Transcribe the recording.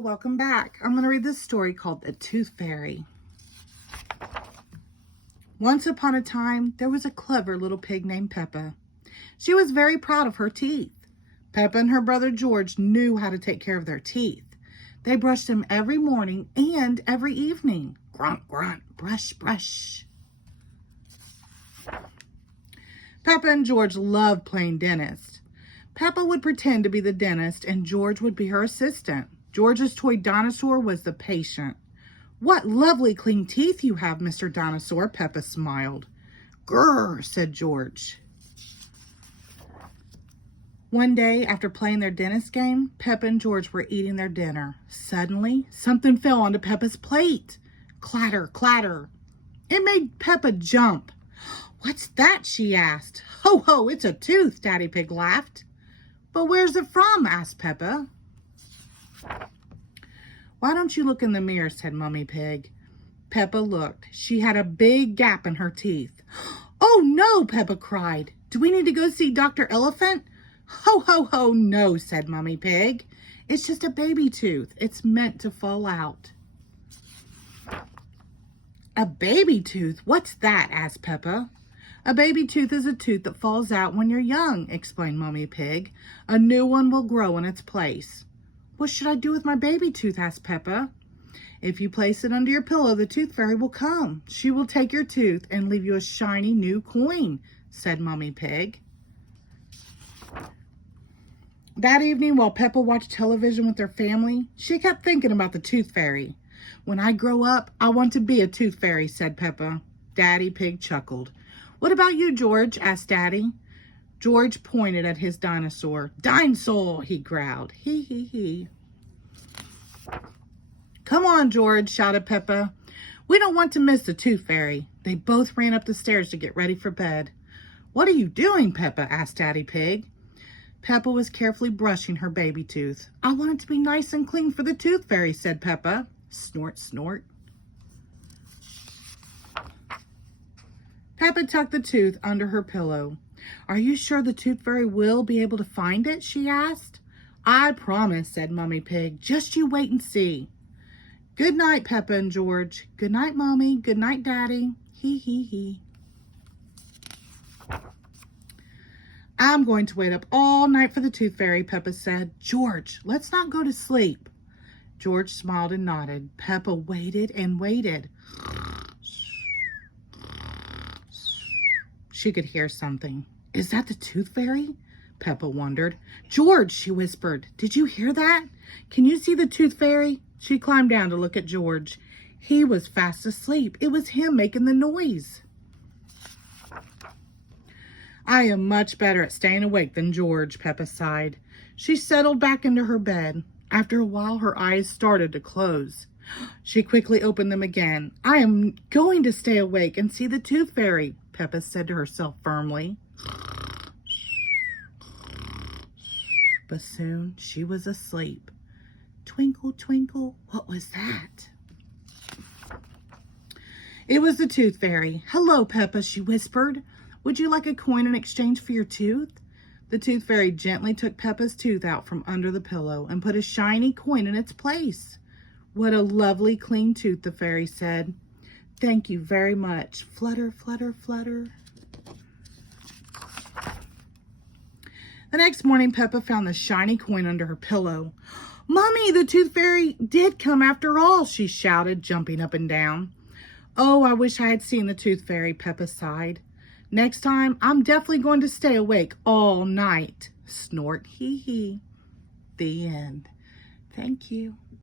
welcome back. I'm going to read this story called The Tooth Fairy. Once upon a time, there was a clever little pig named Peppa. She was very proud of her teeth. Peppa and her brother George knew how to take care of their teeth. They brushed them every morning and every evening. Grunt, grunt, brush, brush. Peppa and George loved playing dentist. Peppa would pretend to be the dentist and George would be her assistant. George's toy dinosaur was the patient. "What lovely clean teeth you have, Mr. Dinosaur," Peppa smiled. "Grrr," said George. One day, after playing their dentist game, Peppa and George were eating their dinner. Suddenly, something fell onto Peppa's plate. Clatter, clatter. It made Peppa jump. "What's that?" she asked. "Ho, ho, it's a tooth," Daddy Pig laughed. "But where's it from?" asked Peppa. "Why don't you look in the mirror?" said Mummy Pig. Peppa looked. She had a big gap in her teeth. "Oh no," Peppa cried. "Do we need to go see Dr. Elephant?" "Ho, ho, ho, no," said Mummy Pig. "It's just a baby tooth. It's meant to fall out." "A baby tooth? What's that?" asked Peppa. "A baby tooth is a tooth that falls out when you're young," explained Mummy Pig. "A new one will grow in its place." "What should I do with my baby tooth?" asked Peppa. "If you place it under your pillow, the Tooth Fairy will come. She will take your tooth and leave you a shiny new coin," said Mummy Pig. That evening, while Peppa watched television with her family, she kept thinking about the Tooth Fairy. "When I grow up, I want to be a Tooth Fairy," said Peppa. Daddy Pig chuckled. "What about you, George?" asked Daddy. George pointed at his dinosaur. "Dinosaur," he growled. Hee, hee, hee. "Come on, George," shouted Peppa. "We don't want to miss the Tooth Fairy." They both ran up the stairs to get ready for bed. "What are you doing, Peppa?" asked Daddy Pig. Peppa was carefully brushing her baby tooth. "I want it to be nice and clean for the Tooth Fairy," said Peppa. Snort, snort. Peppa tucked the tooth under her pillow. "Are you sure the Tooth Fairy will be able to find it?" she asked. "I promise," said Mummy Pig. "Just you wait and see." "Good night, Peppa and George." "Good night, Mommy." "Good night, Daddy." Hee, hee, hee. "I'm going to wait up all night for the Tooth Fairy," Peppa said. "George, let's not go to sleep." George smiled and nodded. Peppa waited and waited. She could hear something. "Is that the Tooth Fairy?" Peppa wondered. "George," she whispered, "did you hear that? Can you see the Tooth Fairy?" She climbed down to look at George. He was fast asleep. It was him making the noise. "I am much better at staying awake than George," Peppa sighed. She settled back into her bed. After a while, her eyes started to close. She quickly opened them again. "I am going to stay awake and see the Tooth Fairy," Peppa said to herself firmly. But soon she was asleep. Twinkle, twinkle, what was that? It was the Tooth Fairy. "Hello, Peppa," she whispered. "Would you like a coin in exchange for your tooth?" The Tooth Fairy gently took Peppa's tooth out from under the pillow and put a shiny coin in its place. "What a lovely clean tooth," the fairy said. "Thank you very much. Flutter, flutter, flutter." The next morning, Peppa found the shiny coin under her pillow. "Mommy, the Tooth Fairy did come after all," she shouted, jumping up and down. "Oh, I wish I had seen the Tooth Fairy," Peppa sighed. "Next time, I'm definitely going to stay awake all night." Snort, hee hee. The end. Thank you.